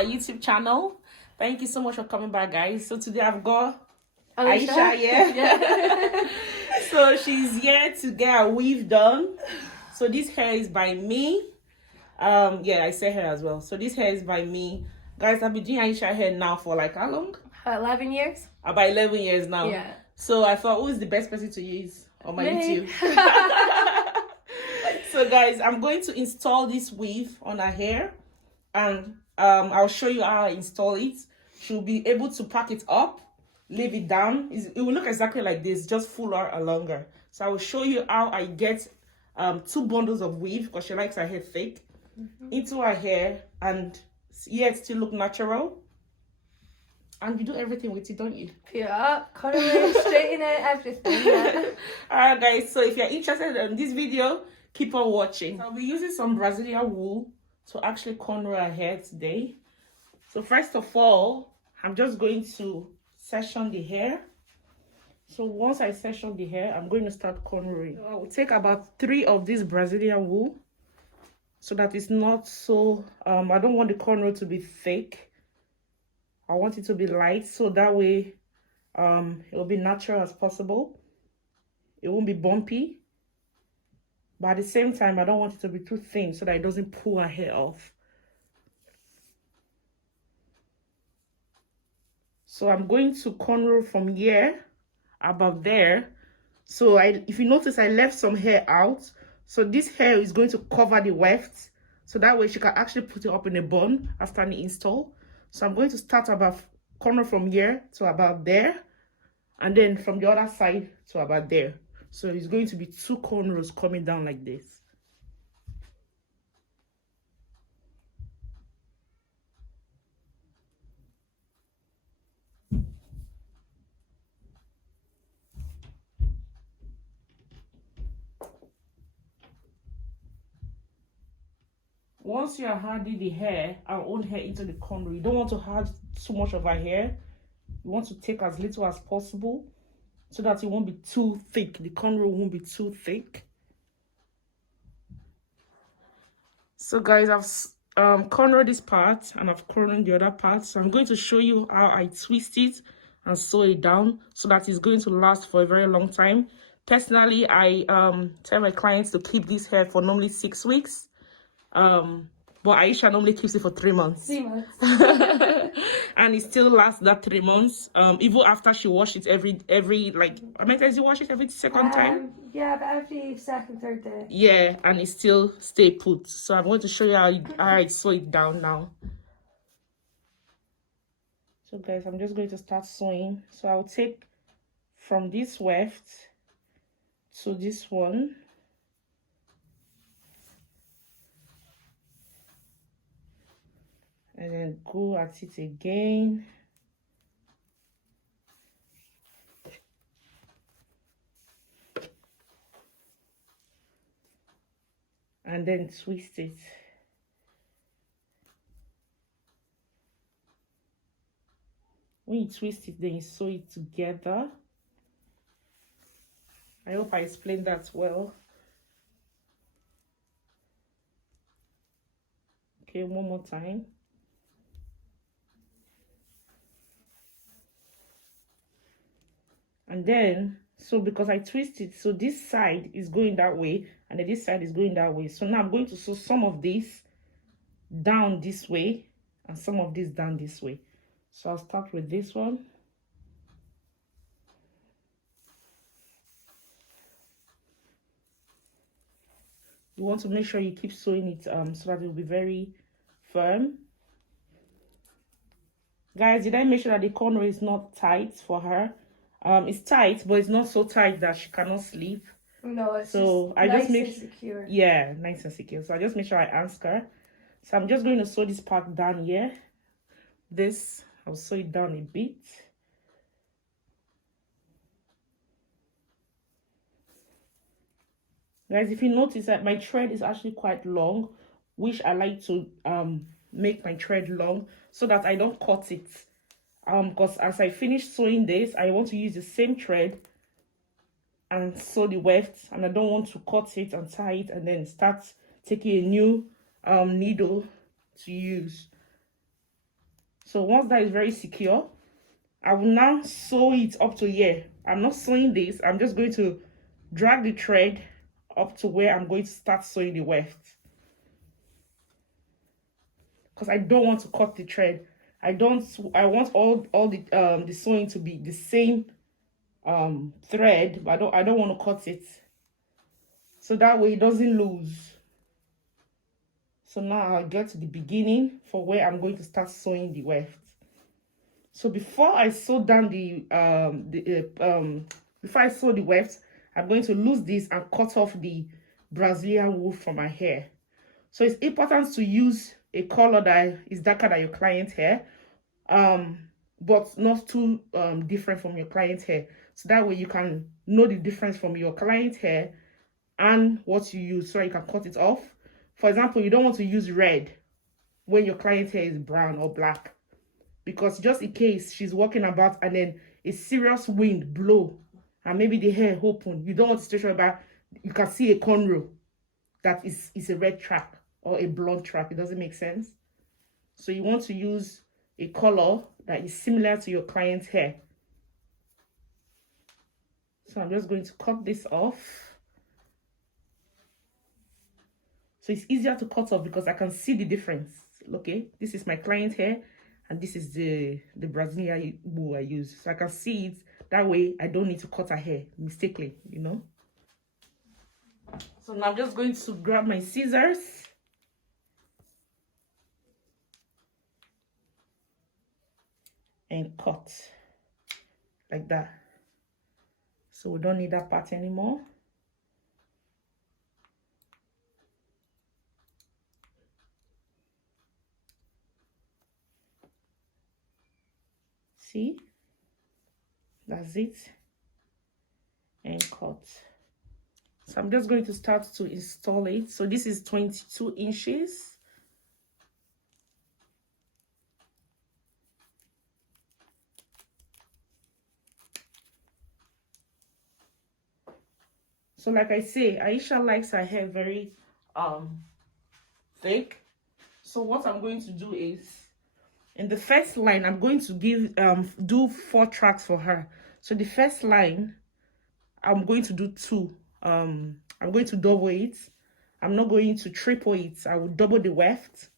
our YouTube channel. Thank you so much for coming back, guys. So today I've got Aisha here. Yeah. So she's here to get her weave done. So this hair is by me. Yeah, I say hair as well. So this hair is by me. Guys, I've been doing Aisha hair now for like how long? 11 years. About 11 years now. Yeah. So I thought, who is the best person to use on my Me. YouTube? So guys, I'm going to install this weave on her hair, and I'll show you how I install it. She'll be able to pack it up, leave it down. It will look exactly like this, just fuller and longer. So I will show you how I get 2 bundles of weave, because she likes her hair thick, into her hair, and yet still look natural. And you do everything with it, don't you? Yeah, cut away, straighten it, everything. Yeah. Alright guys, so if you're interested in this video, keep on watching. So I'll be using some Brazilian wool to actually cornrow her hair today. So first of all, I'm just going to section the hair. So once I section the hair, I'm going to start cornrowing. So I will take about 3 of this Brazilian wool, so that it's not so I don't want the cornrow to be thick. I want it to be light, so that way it will be natural as possible. It won't be bumpy, but at the same time I don't want it to be too thin so that it doesn't pull her hair off. So I'm going to cornrow from here about there. So if you notice, I left some hair out, so this hair is going to cover the weft, so that way she can actually put it up in a bun after the install. So I'm going to start about corner from here to about there, and then from the other side to about there. So it's going to be 2 cornrows coming down like this. Once you are adding the hair, our own hair, into the cornrow, you don't want to add too much of our hair. You want to take as little as possible so that it won't be too thick. The cornrow won't be too thick. So guys, I've cornrowed this part and I've cornrowed the other part. So I'm going to show you how I twist it and sew it down so that it's going to last for a very long time. Personally, I tell my clients to keep this hair for normally 6 weeks. But Aisha normally keeps it for 3 months. 3 months. And it still lasts that 3 months. Even after she washes it every like, how many times you wash it? Every second time? Yeah, but every second, third day. Yeah, and it still stay put. So I'm going to show you how I sew it down now. So guys, I'm just going to start sewing. So I'll take from this weft to this one. And then go at it again. And then twist it. When you twist it, then you sew it together. I hope I explained that well. Okay, one more time. And then, so because I twist it, so this side is going that way, and then this side is going that way. So now I'm going to sew some of this down this way, and some of this down this way. So I'll start with this one. You want to make sure you keep sewing it so that it will be very firm. Guys, did I make sure that the corner is not tight for her? It's tight, but it's not so tight that she cannot sleep. No, it's so just I nice just make and secure. Yeah, nice and secure. So I just make sure I ask her. So I'm just going to sew this part down here. This, I'll sew it down a bit. Guys, if you notice that my thread is actually quite long, which I like to make my thread long so that I don't cut it. Because as I finish sewing this, I want to use the same thread and sew the weft, and I don't want to cut it and tie it and then start taking a new needle to use. So once that is very secure, I will now sew it up to here. I'm not sewing this. I'm just going to drag the thread up to where I'm going to start sewing the weft. Because I don't want to cut the thread. I want all the sewing to be the same thread, but I don't want to cut it. So that way it doesn't lose. So now I'll get to the beginning for where I'm going to start sewing the weft. So before I sew down before I sew the weft, I'm going to loose this and cut off the Brazilian wool from my hair. So it's important to use a color that is darker than your client's hair, but not too different from your client's hair. So that way you can know the difference from your client's hair and what you use, so you can cut it off. For example, you don't want to use red when your client's hair is brown or black, because just in case she's walking about and then a serious wind blow and maybe the hair open, you don't want to situation about you can see a cornrow that is a red track or a blonde track. It doesn't make sense. So you want to use a color that is similar to your client's hair. So I'm just going to cut this off. So it's easier to cut off because I can see the difference. Okay, this is my client's hair and this is the Brazilian wool I use. So I can see it. That way I don't need to cut her hair mistakenly, you know. So now I'm just going to grab my scissors and cut like that. So we don't need that part anymore. See, that's it, and cut. So I'm just going to start to install it. So this is 22 inches. So like I say, Aisha likes her hair very thick. So what I'm going to do is, in the first line, I'm going to do 4 tracks for her. So the first line, I'm going to do 2. I'm going to double it. I'm not going to triple it. I will double the weft.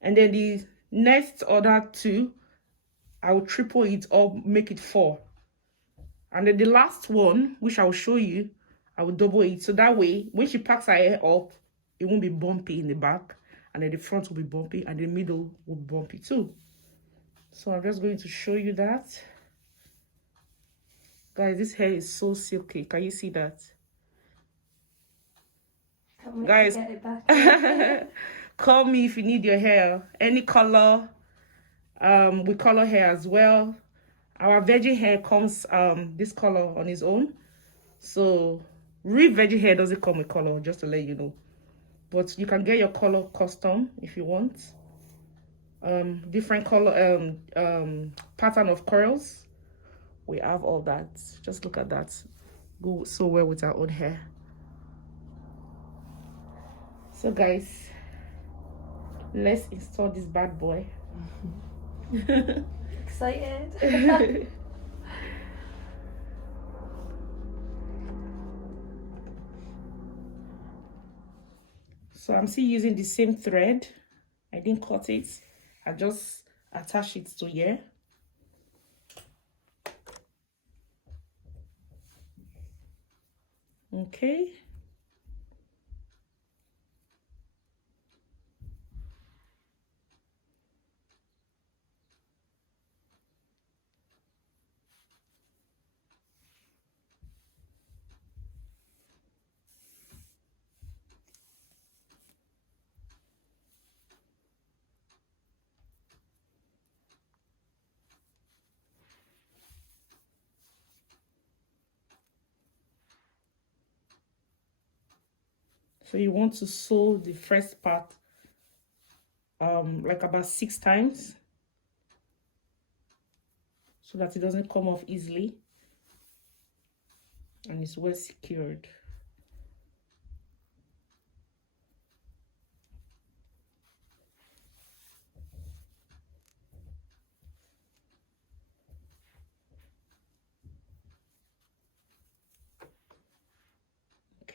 And then the next other 2, I will triple it or make it 4. And then the last one, which I will show you, I will double it. So that way, when she packs her hair up, it won't be bumpy in the back. And then the front will be bumpy and the middle will be bumpy too. So I'm just going to show you that. Guys, this hair is so silky. Can you see that? Can't wait Guys, to get it back. call me if you need your hair. Any color. We color hair as well. Our veggie hair comes this color on its own. So real veggie hair doesn't come with color, just to let you know. But you can get your color custom if you want. Different color pattern of curls. We have all that. Just look at that. Go so well with our own hair. So guys, let's install this bad boy. Excited. So I'm still using the same thread. I didn't cut it. I just attach it to here. Okay. So you want to sew the first part like about 6 times so that it doesn't come off easily and it's well secured.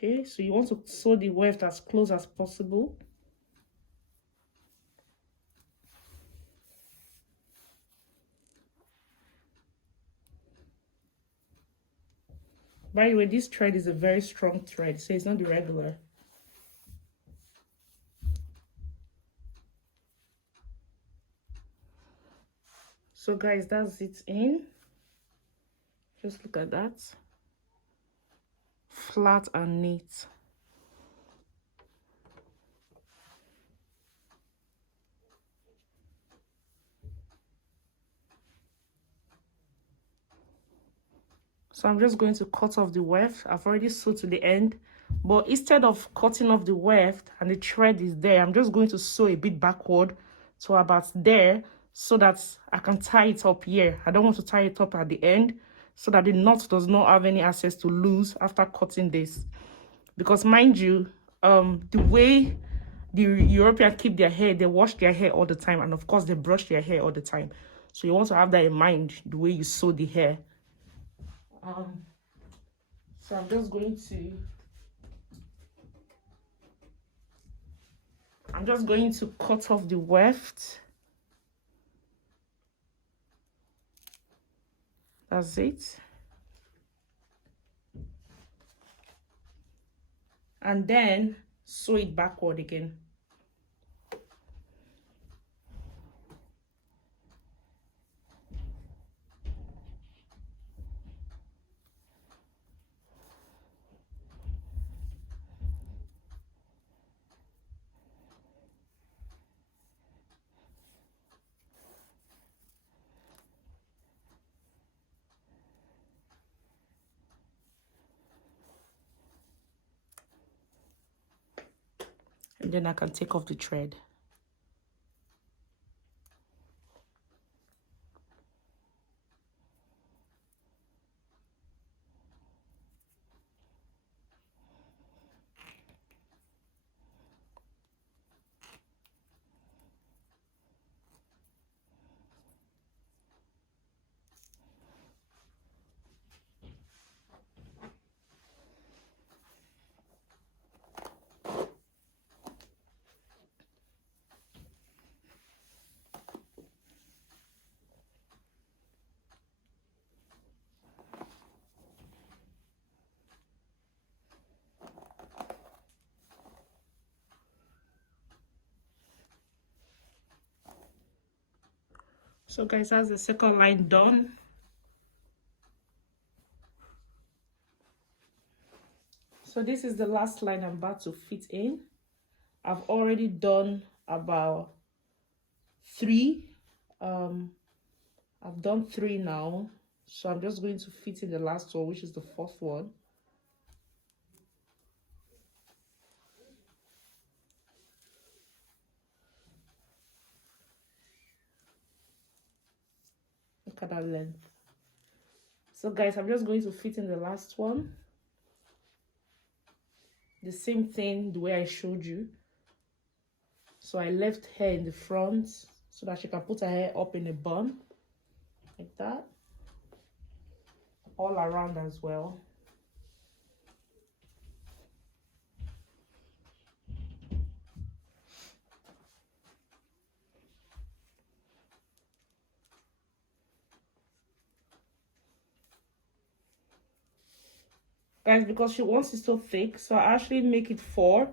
Okay, so you want to sew the weft as close as possible. By the way, this thread is a very strong thread, so it's not the regular. So guys, that's it in. Just look at that. Flat and neat. So I'm just going to cut off the weft. I've already sewed to the end, but instead of cutting off the weft and the thread is there, I'm just going to sew a bit backward to about there so that I can tie it up here. I don't want to tie it up at the end so that the knot does not have any access to loose after cutting this. Because mind you, the way the Europeans keep their hair, they wash their hair all the time, and of course they brush their hair all the time. So you want to have that in mind, the way you sew the hair. So I'm just going to cut off the weft. That's it. And then sew it backward again. And then I can take off the thread. So guys, that's the second line done. So this is the last line I'm about to fit in. I've already done about 3. I've done 3 now. So I'm just going to fit in the last one, which is the 4th one. Look at that length. So guys, I'm just going to fit in the last one. The same thing, the way I showed you. So I left her in the front so that she can put her hair up in a bun. Like that. All around as well. Guys, because she wants it so thick, so I actually make it 4,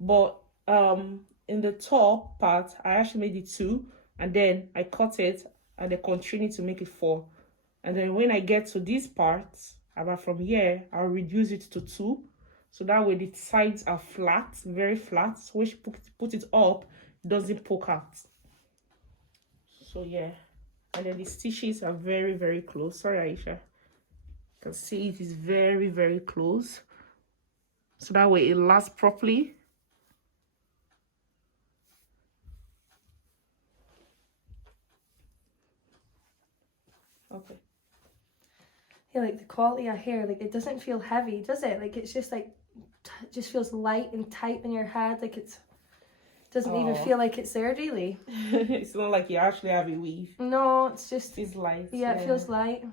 but in the top part I actually made it 2, and then I cut it and I continue to make it 4, and then when I get to this part about from here, I'll reduce it to 2, so that way the sides are flat, very flat, so when she put it up, it doesn't poke out. So yeah, and then the stitches are very, very close. Sorry, Aisha. You can see it is very, very close, so that way it lasts properly. Okay. Yeah, like the quality of hair, like it doesn't feel heavy, does it? Like it's just like just feels light and tight in your head. Like it doesn't even feel like it's there, really. It's not like you actually have a weave. No, it's just It's light. Yeah, it feels light.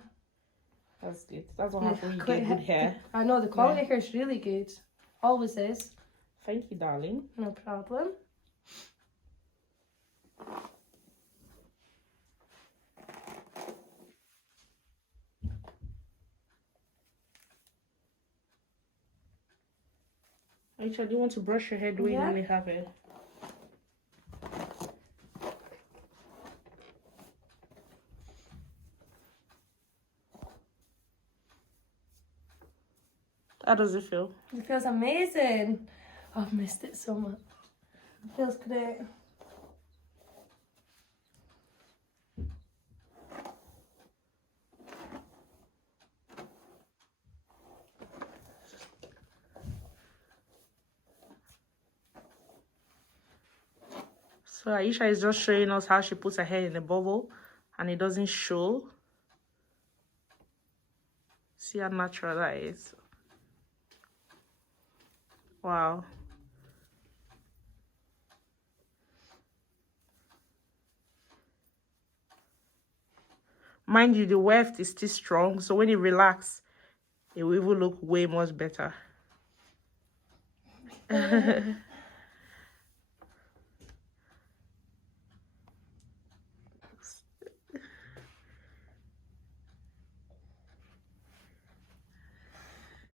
That's good. That's what happens when you get good hair. I know the quality of hair is really good. Always is. Thank you, darling. No problem. Aisha, do you want to brush your hair the way you Yeah. normally have it? How does it feel? It feels amazing. Oh, I've missed it so much. It feels great. So Aisha is just showing us how she puts her hair in a bubble and it doesn't show. See how natural that is. Wow. Mind you, the weft is still strong, so when it relaxes, it will even look way much better.